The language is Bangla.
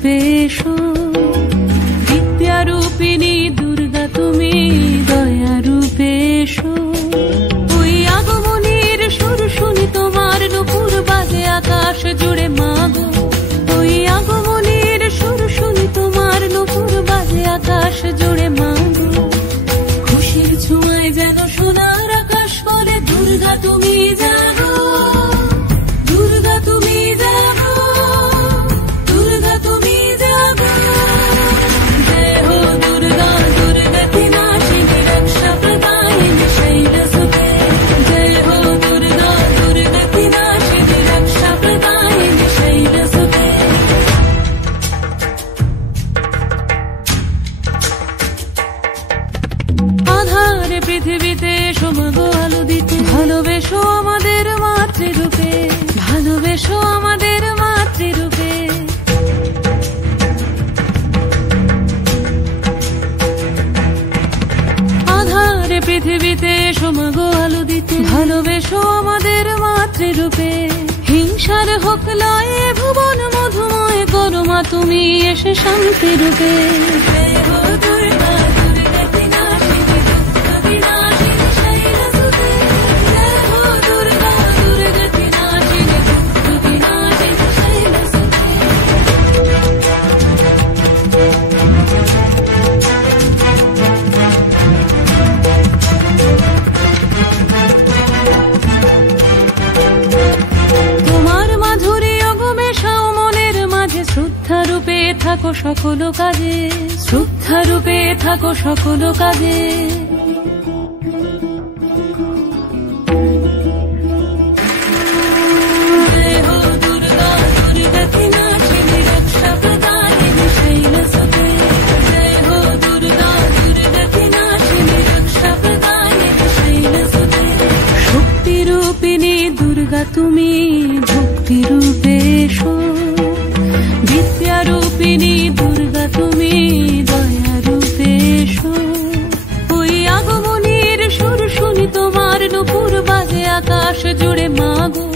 রূপে এসো, বিদ্যারূপিণী দুর্গা তুমি দয়া রূপে এসো। ওই আগমনীর সুর শুনি তোমার নূপুর বাজে আকাশ জুড়ে মাগো। ওই আগমনীর সুর শুনি তোমার নূপুর বাজে আকাশ জুড়ে মাগো। খুশির ছোঁয়ায় যেন সোনার আকাশ বলে দুর্গা তুমি জাগো, দুর্গা তুমি জাগো, দুর্গা তুমি জাগো। জয় হো দুর্গা দুর্গতি নাশিনী রক্ষা প্রদায়িনী শৈলসুতে। জয় হো দুর্গা দুর্গতি নাশিনী রক্ষা প্রদায়িনী শৈলসুতে। আধারে পৃথিবীতে এসো মাগো আলো দিতে, ভালোবেসো আমাদের মাতৃরূপে, ভালোবেসো আমাদের মাতৃরূপে। আধারে পৃথিবীতে এসো মাগো আলো দিতে, ভালোবেসো আমাদের মাতৃরূপে। হিংসার হোক লয়ে ভুবন মধুময় করো মা তুমি এসে শান্তি রূপে। জয় হো দুর্গা দুর্গতি নাশিনী দুঃখ বিনাশিনী শৈলসুতে। জয় হো দুর্গা দুর্গতি নাশিনী দুঃখ বিনাশিনী শৈলসুতে। তোমার মাধুরী অগমেশাও মনের মাঝে, শ্রদ্ধা রূপে থাকো সকল কাজে, শ্রদ্ধা রূপে থাকো সকল কাজে। জয় হো দুর্গা দুর্গতি নাশিনী রক্ষা প্রদায়িনী শৈলসুতে। জয় হো দুর্গা দুর্গতি নাশিনী রক্ষা প্রদায়িনী শৈলসুতে। শক্তি রূপিণী দুর্গা তুমি ভক্তি রূপে এসো, বিদ্যারূপিণী দুর্গা তুমি দয়া রূপে এসো। ওই আগমনীর সুর শুনি তোমার নূপুর বাজে আকাশ জুড়ে মাগো।